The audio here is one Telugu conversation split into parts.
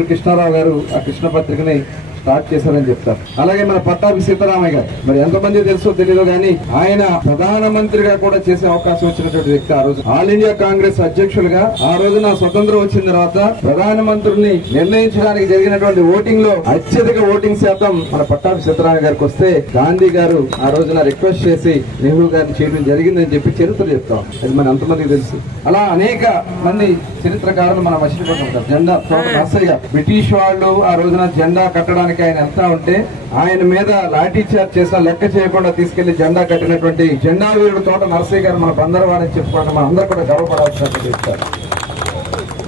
కృష్ణారావు గారు ఆ కృష్ణ పత్రికని స్టార్ట్ చేశారని చెప్తారు. అలాగే మన పట్టాభి సీతారామయ్య గారు మరి ఎంతమంది తెలుసో తెలియదు కానీ ఆయన ప్రధానమంత్రిగా కూడా చేసే అవకాశం వచ్చినటువంటి వ్యక్తి ఆ రోజు. ఆల్ ఇండియా కాంగ్రెస్ అధ్యక్షులుగా ఆ రోజున స్వతంత్రం వచ్చిన తర్వాత ప్రధానమంత్రిని నిర్ణయించడానికి జరిగినటువంటి ఓటింగ్లో అత్యధిక ఓటింగ్ శాతం మన పట్టాభి సీతారామయ్య గారికి వస్తే గాంధీ గారు ఆ రోజున రిక్వెస్ట్ చేసి నెహ్రూ గారిని చేయడం జరిగిందని చెప్పి చరిత్ర చెప్తాం అది మన ఎంతమందికి తెలుసు. అలా అనేక మంది చరిత్రకారులు మనం మర్చిపోతుంటారు జెండా నర్సయ్య బ్రిటిష్ వాళ్ళు ఆ రోజున జెండా కట్టడానికి ఆయన వెళ్తా ఉంటే ఆయన మీద లాఠీ చార్జ్ చేసిన లెక్క చేయకుండా తీసుకెళ్ళి జెండా కట్టినటువంటి జెండా వీరుడు తోట నర్సయ్య గారు మన బందరవాడని చెప్పుకోవడం మన అందరూ కూడా గర్వపడాల్సినట్టు చెప్తారు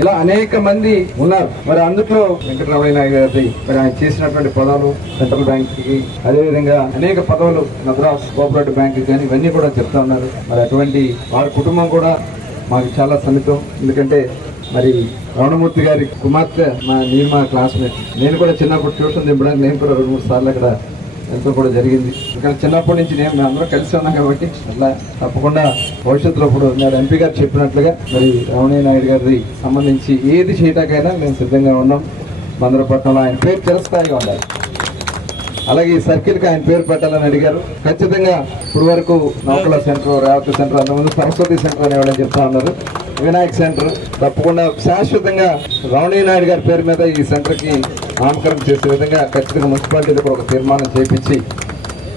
ఇలా అనేక మంది ఉన్నారు. మరి అందులో వెంకటరమణ గారి మరి ఆయన చేసినటువంటి పదాలు సెంట్రల్ బ్యాంక్కి అదేవిధంగా అనేక పదవులు మద్రాస్ కోఆపరేటివ్ బ్యాంక్ కానీ ఇవన్నీ కూడా చెప్తా ఉన్నారు. మరి అటువంటి వారి కుటుంబం కూడా మాకు చాలా సన్నిహితం. ఎందుకంటే మరి రమణమూర్తి గారి కుమార్తె మా నేను మా క్లాస్మేట్ నేను కూడా చిన్నప్పుడు ట్యూషన్ దింపడానికి నేను కూడా రెండు మూడు సార్లు అక్కడ ఎంతో కూడా జరిగింది. ఇక్కడ చిన్నప్పటి నుంచి నేను మేము అందరం కలిసి ఉన్నాం కాబట్టి అట్లా తప్పకుండా భవిష్యత్తులో ఇప్పుడు నేను ఎంపీ గారు చెప్పినట్లుగా మరి రమణయ్య నాయుడు గారి సంబంధించి ఏది చేయటాకైనా మేము సిద్ధంగా ఉన్నాం. మందరపట్నంలో ఆయన పేరు చిరస్థాయిగా ఉండాలి. అలాగే ఈ సర్కిల్కి ఆయన పేరు పెట్టాలని అడిగారు. ఖచ్చితంగా ఇప్పుడు వరకు నౌకల సెంటర్ రేవతి సెంటర్ అంతకుముందు సరస్వతి సెంటర్ అనేవాళ్ళని చెప్తా ఉన్నారు. వినాయక్ సెంటర్. తప్పకుండా శాశ్వతంగా రమణీయ నాయుడు గారి పేరు మీద ఈ సెంటర్కి నామకరణం చేసే విధంగా ఖచ్చితంగా మున్సిపాలిటీలో కూడా ఒక తీర్మానం చేపించి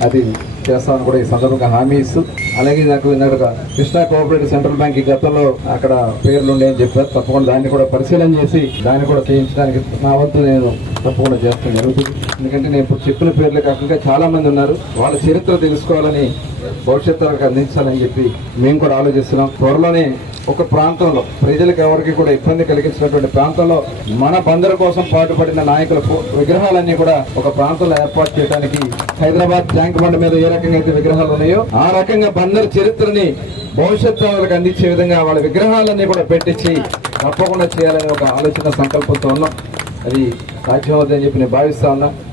అది చేస్తామని కూడా ఈ సందర్భంగా హామీ ఇస్తూ అలాగే నాకు ఇందాక కృష్ణా కోఆపరేటివ్ సెంట్రల్ బ్యాంక్ గతంలో అక్కడ పేర్లు అని చెప్పారు. తప్పకుండా దాన్ని కూడా పరిశీలన చేసి దాన్ని కూడా చేయించడానికి నా వంతు నేను తప్పకుండా చేస్తాను. జరుగుతుంది. ఎందుకంటే నేను ఇప్పుడు చెప్పిన పేర్లే కాకుండా చాలా మంది ఉన్నారు. వాళ్ళ చరిత్ర తెలుసుకోవాలని భవిష్యత్తు వాళ్ళకి అందించాలని చెప్పి మేము కూడా ఆలోచిస్తున్నాం. త్వరలోనే ఒక ప్రాంతంలో ప్రజలకు ఎవరికి కూడా ఇబ్బంది కలిగించినటువంటి ప్రాంతంలో మన బందరు కోసం పాటుపడిన నాయకుల విగ్రహాలన్నీ కూడా ఒక ప్రాంతంలో ఏర్పాటు చేయడానికి హైదరాబాద్ ట్యాంక్ బండ్ మీద ఏ రకంగా అయితే విగ్రహాలు ఉన్నాయో ఆ రకంగా వాళ్ళందరి చరిత్రని భవిష్యత్తు వాళ్ళకి అందించే విధంగా వాళ్ళ విగ్రహాలన్నీ కూడా పెట్టించి తప్పకుండా చేయాలని ఒక ఆలోచన సంకల్పంతో ఉన్నాం. అది సాధ్యమవుతుందని చెప్పి నేను భావిస్తా ఉన్నా.